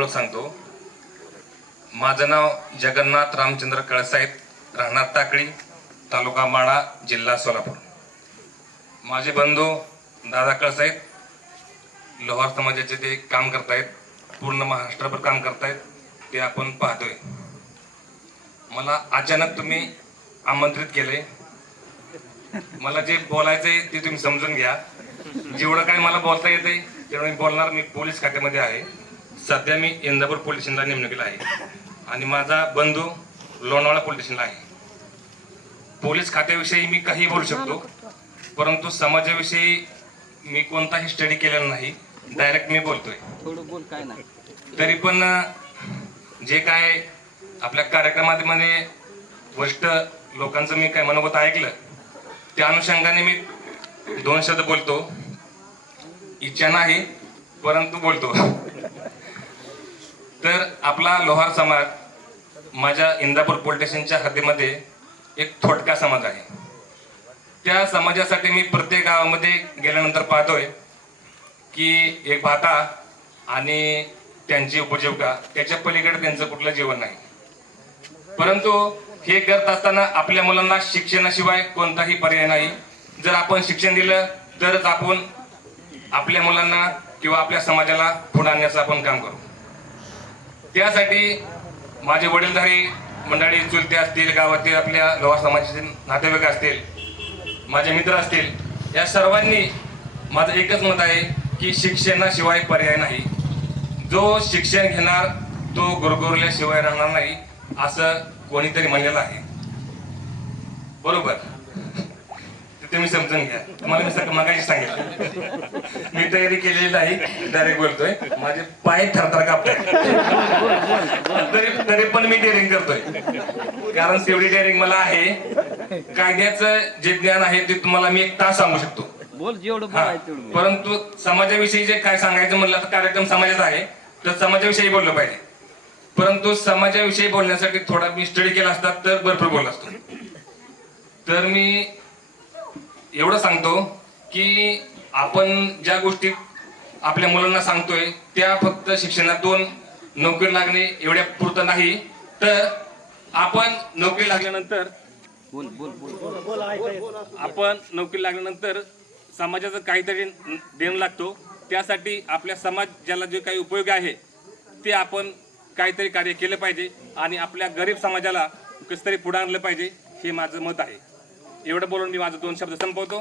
ओळख सांगतो। माझं नाव जगन्नाथ रामचंद्र कळसाहेब, राहणार टाकळी, तालुका माढा, जिल्हा सोलापूर। माझे बंधू दादा कळसाहेब लोहार समाजाचे ते काम करतायत, पूर्ण महाराष्ट्रभर काम करतायत, ते आपण पाहतोय। मला अचानक तुम्ही आमंत्रित केले। मला जे बोलायचंय ते तुम्ही समजून घ्या। जेवढं काय मला बोलता येते तेवढं मी बोलणार। मी पोलीस खात्यामध्ये आहे, सध्या मी इंदापूर पोलीस स्टेशनला नेमणुकीला आहे आणि माझा बंधू लोणावळा पोलीस स्टेशनला आहे। पोलीस खात्याविषयी मी काही बोलू शकतो, परंतु समाजाविषयी मी कोणताही स्टडी केलेला नाही, डायरेक्ट मी बोलतोय। थोडं बोल काय नाही, तरी पण जे काय आपल्या कार्यक्रमामध्ये वरिष्ठ लोकांचं मी काय मनोगत ऐकलं, त्या अनुषंगाने मी 2 शब्द बोलतो। इच्छा नाही परंतु बोलतो। तर आपला लोहार समाज माझ्या इंदापूर पोलीस स्टेशनच्या हद्दीमध्ये एक थोडका समाज आहे। त्या समाजासाठी मी प्रत्येक गावामध्ये गेल्यानंतर पाहतोय की एक भाता आणि त्यांची उपजीविका, त्याच्या पलीकडे त्यांचं कुठलं जीवन नाही। परंतु हे करत असताना आपल्या मुलांना शिक्षणाशिवाय कोणताही पर्याय नाही। जर आपण शिक्षण दिलं तरच आपण आपल्या मुलांना किंवा आपल्या समाजाला पुढे आणण्याचं आपण काम करू। त्यासाठी माझे वडीलधारी मंडळी, चुलते असतील, गावातील आपल्या लोहार समाजाचे नातेवाईक असतील, माझे मित्र असतील, या सर्वांनी माझं एकच मत आहे की शिक्षणाशिवाय पर्याय नाही। जो शिक्षण घेणार तो गुरगुरल्याशिवाय राहणार नाही, असं कोणीतरी म्हणलेलं आहे, बरोबर? तुम्ही समजून घ्या। तुम्हाला मी सगळं मागायची सांगितलं, मी तयारी केलेली नाही, डायरेक्ट बोलतोय। माझे पाय थरथर कापताय, तरी पण मी डेअरिंग करतोय, कारण तेवढी डेअरिंग मला आहे। कायद्याचं जे ज्ञान आहे ते तुम्हाला मी 1 तास सांगू शकतो, बोल जेवढं बोलायचं तेवढं। परंतु समाजाविषयी जे काय सांगायचं म्हणलं तर कार्यक्रम समाजाचा आहे, तर समाजाविषयी बोललं पाहिजे। परंतु समाजाविषयी बोलण्यासाठी थोडा मी स्टडी केला असता तर भरपूर बोलला असतो। तर मी एवढं सांगतो की आपण ज्या गोष्टी आपल्या मुलांना सांगतोय त्या फक्त शिक्षणातून नोकरी लागणे एवढ्या पुरतं नाही, तर आपण नोकरी लागल्यानंतर आपण नोकरी लागल्यानंतर समाजाचं काहीतरी देणं लागतो। त्यासाठी आपल्या समाजाला जे काही उपयोग आहे ते आपण काहीतरी कार्य केलं पाहिजे आणि आपल्या गरीब समाजाला कसं तरी पुढे आणलं पाहिजे, हे माझं मत आहे। एवढं बोलून मी माझं 2 शब्द संपवतो।